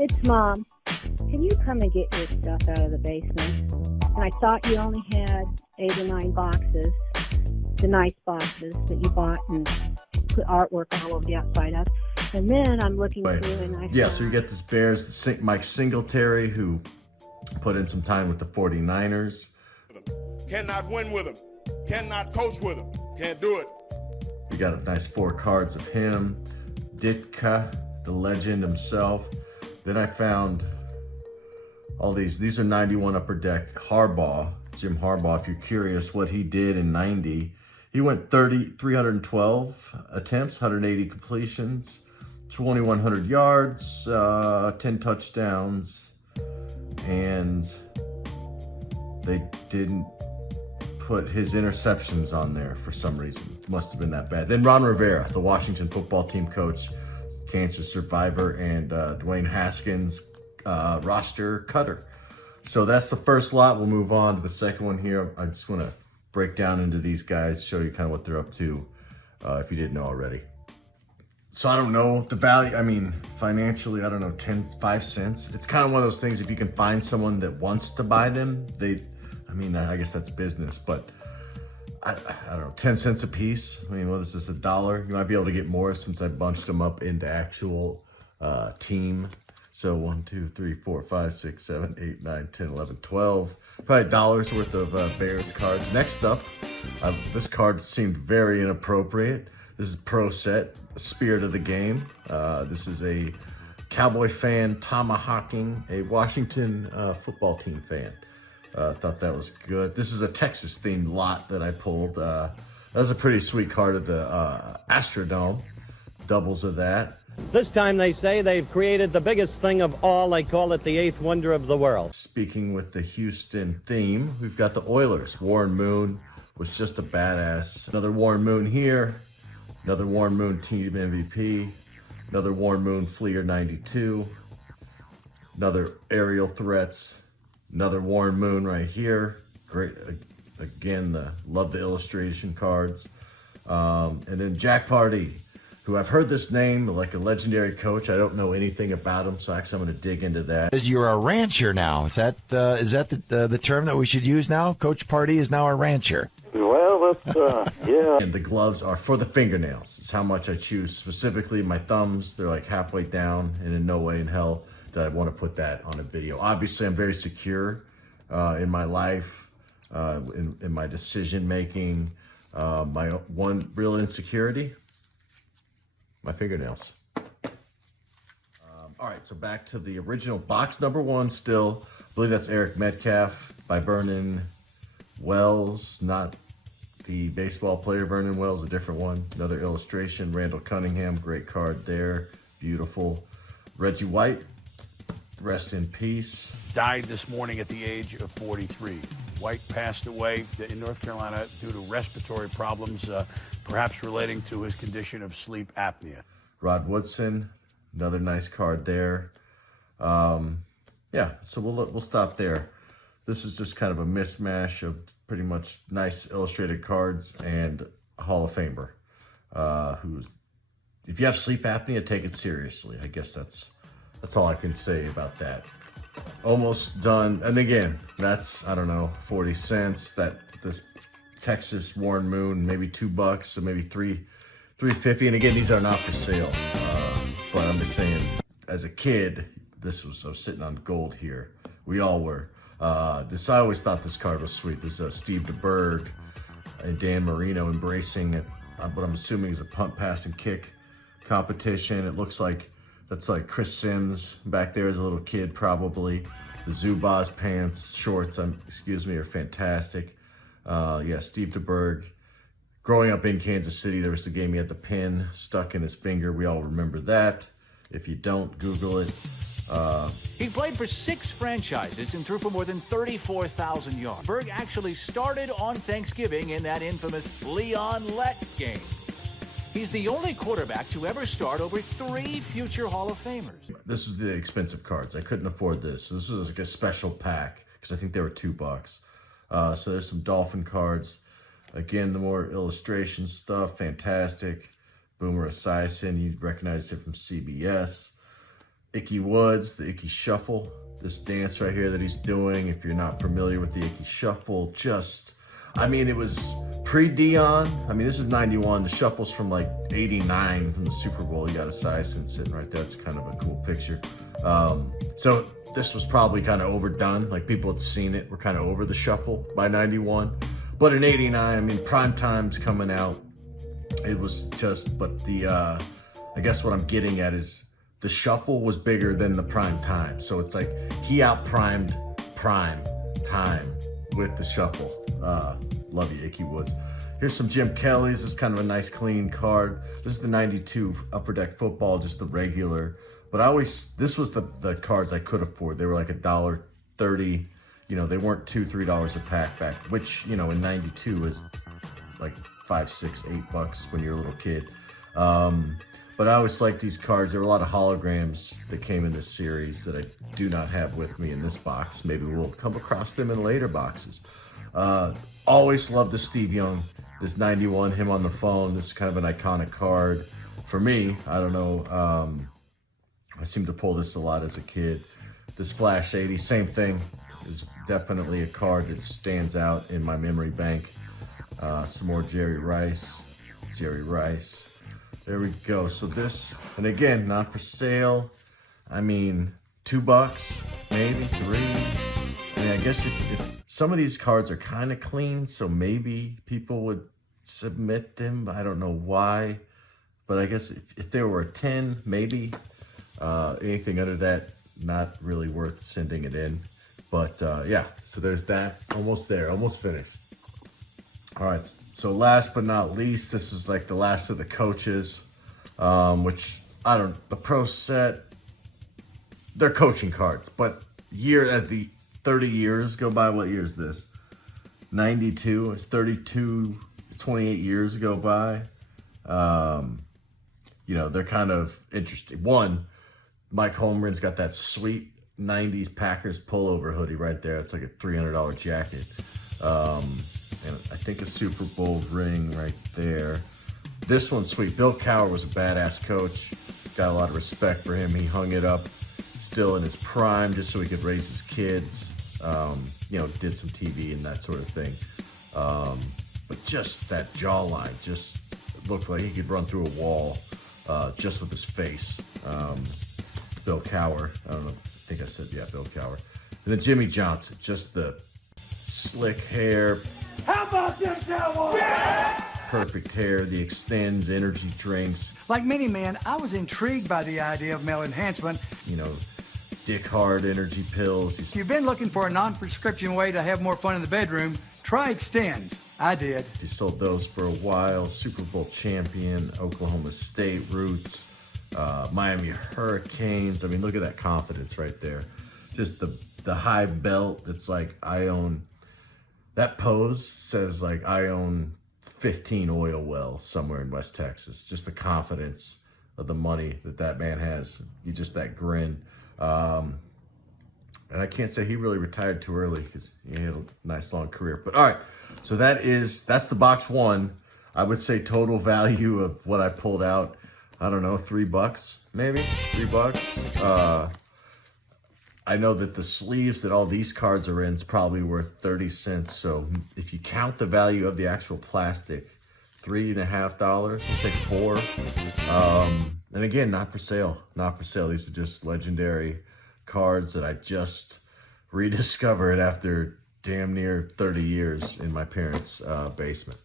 It's Mom. Can you come and get your stuff out of the basement? And I thought you only had 8 or 9 boxes, the nice boxes that you bought and put artwork all over the outside of. And then I'm looking through and I Yeah, so you get this Bears, Mike Singletary, who put in some time with the 49ers. Cannot win with him. Cannot coach with him. Can't do it. You got a nice 4 cards of him. Ditka, the legend himself. Then I found all these. These are 91 Upper Deck. Harbaugh, Jim Harbaugh, if you're curious what he did in 90. He went 312 attempts, 180 completions, 2,100 yards, 10 touchdowns, and they didn't put his interceptions on there for some reason. Must have been that bad. Then Ron Rivera, the Washington football team coach, cancer survivor, and Dwayne Haskins roster cutter. So that's the first lot. We'll move on to the second one here. I just want to break down into these guys, show you kind of what they're up to, if you didn't know already. So I don't know the value. I mean, financially, I don't know, 5 cents. It's kind of one of those things, if you can find someone that wants to buy them, I guess that's business, but I don't know, 10 cents a piece. I mean, what is this, $1? You might be able to get more since I bunched them up into actual team. So 1, 2, 3, 4, 5, 6, 7, 8, 9, 10, 11, 12. Probably $1 worth of Bears cards. Next up, this card seemed very inappropriate. This is Pro Set, Spirit of the Game. This is a Cowboy fan tomahawking a Washington football team fan. Thought that was good. This is a Texas-themed lot that I pulled. That was a pretty sweet card of the Astrodome. Doubles of that. This time they say they've created the biggest thing of all. They call it the 8th wonder of the world. Speaking with the Houston theme, we've got the Oilers. Warren Moon was just a badass. Another Warren Moon here. Another Warren Moon team MVP. Another Warren Moon Fleer 92. Another aerial threats. Another Warren Moon right here. Great. Again, love the illustration cards. And then Jack Pardee, who I've heard this name, like a legendary coach. I don't know anything about him, so actually I'm going to dig into that. You're a rancher now. Is that the term that we should use now? Coach Pardee is now a rancher. Well, that's, yeah. And the gloves are for the fingernails. It's how much I choose. Specifically, my thumbs, they're like halfway down, and in no way in hell did I want to put that on a video. Obviously, I'm very secure in my life, in my decision-making. My one real insecurity, my fingernails. All right, so back to the original box number 1 still. I believe that's Eric Metcalf by Vernon Wells, not the baseball player Vernon Wells, a different one. Another illustration, Randall Cunningham, great card there, beautiful. Reggie White, rest in peace. Died this morning at the age of 43. White passed away in North Carolina due to respiratory problems, perhaps relating to his condition of sleep apnea. Rod Woodson, another nice card there. Yeah, so we'll stop there. This is just kind of a mismatch of pretty much nice illustrated cards and a Hall of Famer. Who's, if you have sleep apnea, take it seriously. I guess that's all I can say about that. Almost done. And again, that's, I don't know, 40 cents. This Texas Warren Moon, maybe $2, so maybe $3.50. And again, these are not for sale. But I'm just saying, as a kid, I was sitting on gold here. We all were. I always thought this card was sweet. This is Steve DeBerg and Dan Marino embracing it. What I'm assuming is a punt, pass, and kick competition. It looks like that's like Chris Sims back there as a little kid, probably. The Zubaz pants, shorts, are fantastic. Yeah, Steve DeBerg. Growing up in Kansas City, there was the game he had the pin stuck in his finger. We all remember that. If you don't, Google it. He played for 6 franchises and threw for more than 34,000 yards. Berg actually started on Thanksgiving in that infamous Leon Lett game. He's the only quarterback to ever start over 3 future Hall of Famers. This is the expensive cards. I couldn't afford this. This was like a special pack because I think they were $2. So there's some Dolphin cards. Again, the more illustration stuff, fantastic. Boomer Esiason, you recognize it from CBS. Icky Woods, the Icky Shuffle. This dance right here that he's doing, if you're not familiar with the Icky Shuffle, I mean, it was pre-Dion. I mean, this is 91. The Shuffle's from like 89 from the Super Bowl. You got a Sison sitting right there. It's kind of a cool picture. So this was probably kind of overdone. Like, people had seen it. We're kind of over the Shuffle by 91. But in 89, I mean, prime time's coming out. It was just, but I guess what I'm getting at is the Shuffle was bigger than the prime time. So it's like he out-primed prime time with the Shuffle. Love you, Icky Woods. Here's some Jim Kelly's. This is kind of a nice, clean card. This is the 92 Upper Deck Football, just the regular. But this was the cards I could afford. They were like $1.30. You know, they weren't $2-3 a pack back, which, you know, in 92 is like $5, $6, $8 when you're a little kid. But I always liked these cards. There were a lot of holograms that came in this series that I do not have with me in this box. Maybe we'll come across them in later boxes. Always loved the Steve Young, this 91, him on the phone. This is kind of an iconic card for me. I don't know. I seem to pull this a lot as a kid. This Flash 80, same thing. Is definitely a card that stands out in my memory bank. Some more Jerry Rice. There we go. So this, and again, not for sale. I mean, $2, maybe $3. I mean, I guess if some of these cards are kind of clean, so maybe people would submit them. I don't know why, but I guess if there were a 10, maybe. Anything under that, not really worth sending it in. But yeah, so there's that. Almost there, almost finished. All right, so last but not least, this is like the last of the coaches, which the pro set, they're coaching cards, but at the 30 years go by. What year is this? 92. It's 28 years go by. You know, they're kind of interesting. One, Mike Holmgren's got that sweet 90s Packers pullover hoodie right there. It's like a $300 jacket. And I think a Super Bowl ring right there. This one's sweet. Bill Cowher was a badass coach. Got a lot of respect for him. He hung it up still in his prime just so he could raise his kids. You know, did some TV and that sort of thing. But just that jawline just looked like he could run through a wall just with his face. Bill Cowher. I don't know. I think I said, yeah, Bill Cowher. And then Jimmy Johnson, just the slick hair. How about them Cowboys? Yeah! Perfect hair, the Extends energy drinks. Like many men, I was intrigued by the idea of male enhancement. You know, Dick Hard energy pills. If you've been looking for a non-prescription way to have more fun in the bedroom, try Extends. I did. He sold those for a while. Super Bowl champion, Oklahoma State roots, Miami Hurricanes. I mean, look at that confidence right there. Just the high belt that's like, I own, that pose says like, I own 15 oil wells somewhere in West Texas. Just the confidence of the money that man has. You just that grin. And I can't say he really retired too early because he had a nice long career. But all right, so that's the box one. I would say total value of what I pulled out, I don't know, $3 maybe, $3. I know that the sleeves that all these cards are in is probably worth 30 cents. So if you count the value of the actual plastic, $3.50, let's say $4. And again, not for sale, not for sale. These are just legendary cards that I just rediscovered after damn near 30 years in my parents' basement.